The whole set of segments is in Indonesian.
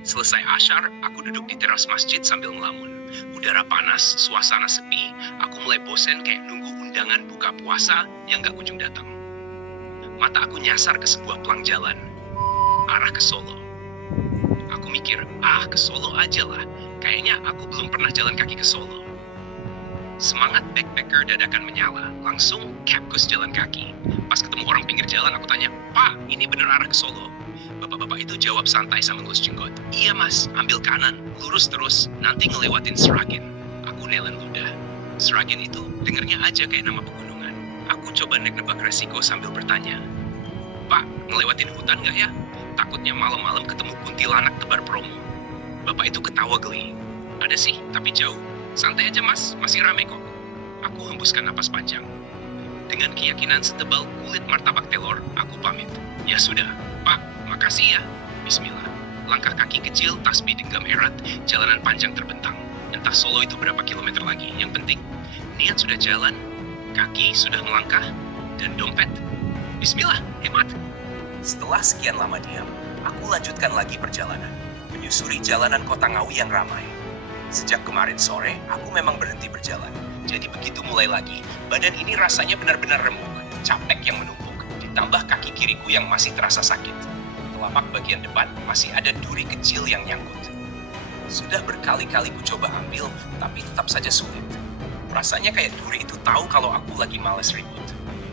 Selesai asyar, aku duduk di teras masjid sambil ngelamun. Udara panas, suasana sepi, aku mulai bosen kayak nunggu undangan buka puasa yang gak kunjung datang. Mata aku nyasar ke sebuah pelang jalan, arah ke Solo. Aku mikir, ke Solo aja lah. Kayaknya aku belum pernah jalan kaki ke Solo. Semangat backpacker dadakan menyala, langsung kapkus jalan kaki. Pas ketemu orang pinggir jalan, aku tanya, "Pak, ini bener arah ke Solo?" Bapak-bapak itu jawab santai sambil ngelus jenggot. "Iya mas, ambil kanan, lurus terus, nanti ngelewatin Seragen." Aku nelen ludah. Seragen itu dengernya aja kayak nama pegunungan. Aku coba nebak resiko sambil bertanya, "Pak, ngelewatin hutan nggak ya? Takutnya malam-malam ketemu kuntilanak tebar promo." Bapak itu ketawa geli. "Ada sih, tapi jauh. Santai aja mas, masih rame kok." Aku hembuskan napas panjang. Dengan keyakinan setebal kulit martabak telur, aku pamit. "Ya sudah, Pak, makasih ya." Bismillah. Langkah kaki kecil, tasbih genggam erat, jalanan panjang terbentang. Entah Solo itu berapa kilometer lagi. Yang penting, niat sudah jalan, kaki sudah melangkah, dan dompet. Bismillah, hemat. Setelah sekian lama diam, aku lanjutkan lagi perjalanan. Menyusuri jalanan kota Ngawi yang ramai. Sejak kemarin sore, aku memang berhenti berjalan. Jadi begitu mulai lagi, badan ini rasanya benar-benar remuk, capek yang menumpuk, ditambah kaki kiriku yang masih terasa sakit. Telapak bagian depan masih ada duri kecil yang nyangkut. Sudah berkali-kali ku coba ambil, tapi tetap saja sulit. Rasanya kayak duri itu tahu kalau aku lagi males ribut.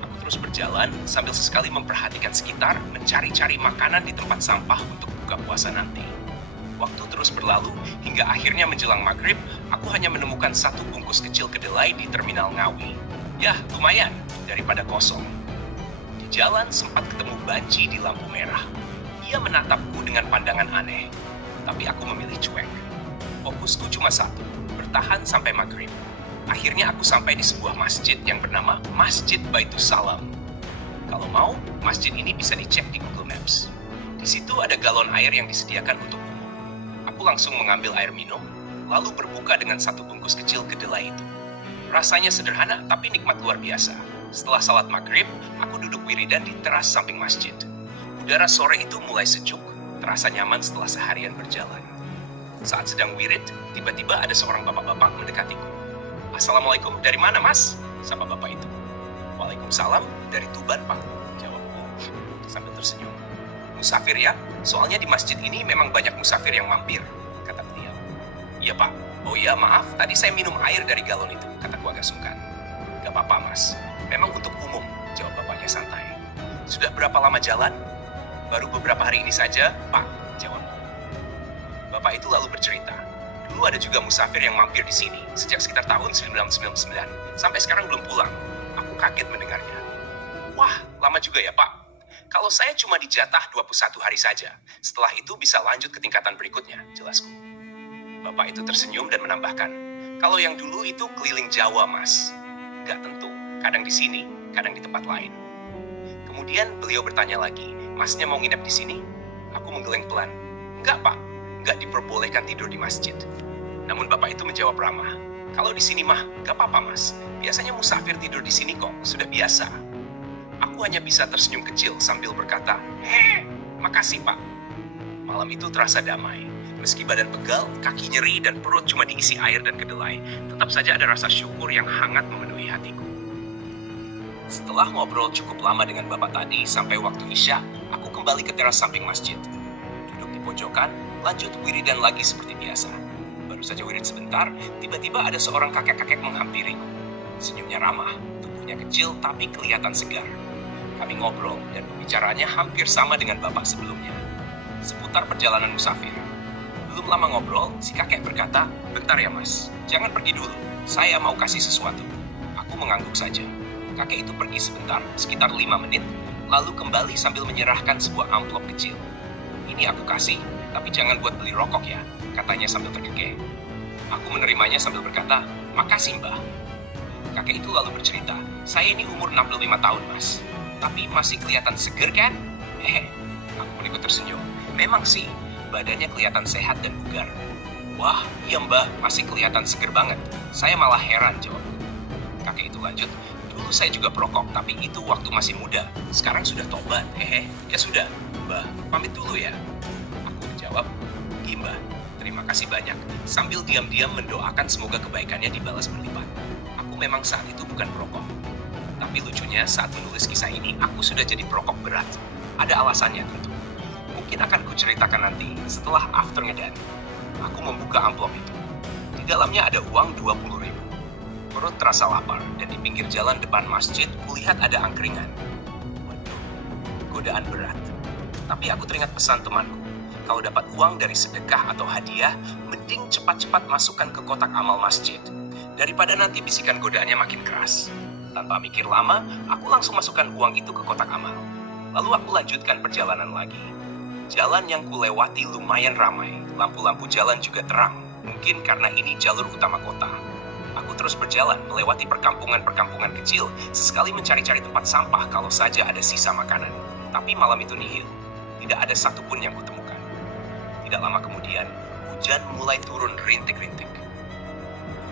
Aku terus berjalan sambil sesekali memperhatikan sekitar, mencari-cari makanan di tempat sampah untuk buka puasa nanti. Waktu terus berlalu, hingga akhirnya menjelang maghrib, aku hanya menemukan satu bungkus kecil kedelai di terminal Ngawi. Yah, lumayan, daripada kosong. Di jalan sempat ketemu Banci di lampu merah. Ia menatapku dengan pandangan aneh, tapi aku memilih cuek. Fokusku cuma satu, bertahan sampai maghrib. Akhirnya aku sampai di sebuah masjid yang bernama Masjid Baitus Salam. Kalau mau, masjid ini bisa dicek di Google Maps. Di situ ada galon air yang disediakan untuk umum. Aku langsung mengambil air minum, lalu berbuka dengan satu bungkus kecil kedelai itu. Rasanya sederhana, tapi nikmat luar biasa. Setelah salat maghrib, aku duduk wiridan di teras samping masjid. Udara sore itu mulai sejuk, terasa nyaman setelah seharian berjalan. Saat sedang wirid, tiba-tiba ada seorang bapak-bapak mendekatiku. "Assalamualaikum, dari mana mas?" sapa bapak itu. "Waalaikumsalam, dari Tuban pak," jawabku sambil tersenyum. "Musafir ya? Soalnya di masjid ini memang banyak musafir yang mampir," kata beliau. "Iya pak. Oh iya maaf, tadi saya minum air dari galon itu," kataku agak sungkan. "Gak apa-apa mas, memang untuk umum," jawab bapaknya santai. "Sudah berapa lama jalan?" "Baru beberapa hari ini saja, pak," jawabku. Bapak itu lalu bercerita, dulu ada juga musafir yang mampir di sini sejak sekitar tahun 1999, sampai sekarang belum pulang. Aku kaget mendengarnya. "Wah, lama juga ya pak. Kalau saya cuma dijatah 21 hari saja. Setelah itu bisa lanjut ke tingkatan berikutnya," jelasku. Bapak itu tersenyum dan menambahkan, "Kalau yang dulu itu keliling Jawa, mas. Nggak tentu, kadang di sini, kadang di tempat lain." Kemudian beliau bertanya lagi, "Masnya mau nginep di sini?" Aku menggeleng pelan. "Enggak, pak. Nggak diperbolehkan tidur di masjid." Namun bapak itu menjawab ramah, "Kalau di sini mah, nggak apa-apa, mas. Biasanya musafir tidur di sini kok, sudah biasa." Aku hanya bisa tersenyum kecil sambil berkata, "Makasih pak." Malam itu terasa damai. Meski badan pegal, kaki nyeri, dan perut cuma diisi air dan kedelai, tetap saja ada rasa syukur yang hangat memenuhi hatiku. Setelah ngobrol cukup lama dengan bapak tadi sampai waktu Isya, aku kembali ke teras samping masjid. Duduk di pojokan, lanjut wiridan lagi seperti biasa. Baru saja wirid sebentar, tiba-tiba ada seorang kakek-kakek menghampiriku. Senyumnya ramah, tubuhnya kecil tapi kelihatan segar. Kami ngobrol dan pembicaraannya hampir sama dengan bapak sebelumnya, seputar perjalanan musafir. Belum lama ngobrol, si kakek berkata, "Bentar ya mas, jangan pergi dulu. Saya mau kasih sesuatu." Aku mengangguk saja. Kakek itu pergi sebentar, sekitar 5 menit, lalu kembali sambil menyerahkan sebuah amplop kecil. "Ini aku kasih, tapi jangan buat beli rokok ya," katanya sambil terkekeh. Aku menerimanya sambil berkata, "Makasih mbah." Kakek itu lalu bercerita, "Saya ini umur 65 tahun mas, tapi masih kelihatan seger kan?" Hehe. Aku pun ikut tersenyum. "Memang sih, badannya kelihatan sehat dan bugar." "Wah, iya mbah, masih kelihatan seger banget. Saya malah heran," jawab. Kakek itu lanjut, "Dulu saya juga perokok, tapi itu waktu masih muda. Sekarang sudah tobat. Hehe, ya sudah, mbah, pamit dulu ya." Aku menjawab, "Iya mbah." terima kasih banyak, sambil diam-diam mendoakan semoga kebaikannya dibalas berlipat. Aku memang saat itu bukan perokok. Tapi lucunya saat menulis kisah ini, aku sudah jadi perokok berat. Ada alasannya tentu. Mungkin akan kuceritakan nanti setelah after ngedan. Aku membuka amplop itu. Di dalamnya ada uang 20.000. Perut terasa lapar dan di pinggir jalan depan masjid kulihat ada angkringan. Waduh, godaan berat. Tapi aku teringat pesan temanku. Kalau dapat uang dari sedekah atau hadiah, mending cepat-cepat masukkan ke kotak amal masjid. Daripada nanti bisikan godaannya makin keras. Tanpa mikir lama, aku langsung masukkan uang itu ke kotak amal. Lalu aku lanjutkan perjalanan lagi. Jalan yang kulewati lumayan ramai. Lampu-lampu jalan juga terang. Mungkin karena ini jalur utama kota. Aku terus berjalan melewati perkampungan-perkampungan kecil, sesekali mencari-cari tempat sampah kalau saja ada sisa makanan. Tapi malam itu nihil. Tidak ada satupun yang kutemukan. Tidak lama kemudian, hujan mulai turun rintik-rintik.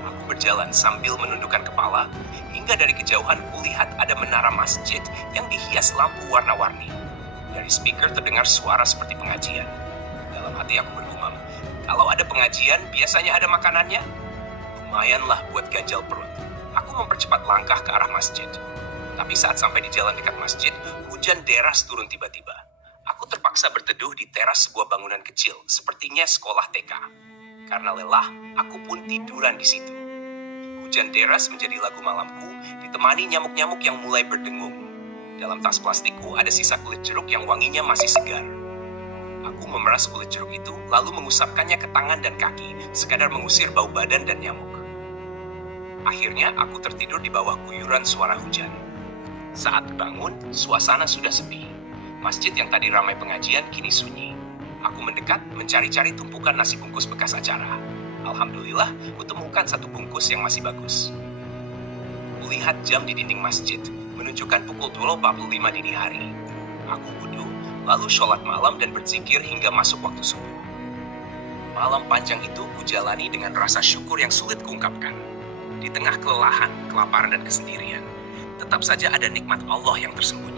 Aku berjalan sambil menundukkan kepala, hingga dari kejauhan kulihat ada menara masjid yang dihias lampu warna-warni. Dari speaker terdengar suara seperti pengajian. Dalam hati aku bergumam, kalau ada pengajian, biasanya ada makanannya. Lumayanlah buat ganjal perut. Aku mempercepat langkah ke arah masjid. Tapi saat sampai di jalan dekat masjid, hujan deras turun tiba-tiba. Aku terpaksa berteduh di teras sebuah bangunan kecil, sepertinya sekolah TK. Karena lelah, aku pun tiduran di situ. Hujan deras menjadi lagu malamku, ditemani nyamuk-nyamuk yang mulai berdengung. Dalam tas plastikku ada sisa kulit jeruk yang wanginya masih segar. Aku memeras kulit jeruk itu, lalu mengusapkannya ke tangan dan kaki, sekadar mengusir bau badan dan nyamuk. Akhirnya, aku tertidur di bawah guyuran suara hujan. Saat bangun, suasana sudah sepi. Masjid yang tadi ramai pengajian kini sunyi. Aku mendekat mencari-cari tumpukan nasi bungkus bekas acara. Alhamdulillah, kutemukan satu bungkus yang masih bagus. Kulihat jam di dinding masjid, menunjukkan pukul 12.45 dini hari. Aku wudu, lalu sholat malam dan berzikir hingga masuk waktu subuh. Malam panjang itu kujalani dengan rasa syukur yang sulit kuungkapkan. Di tengah kelelahan, kelaparan, dan kesendirian, tetap saja ada nikmat Allah yang tersembunyi.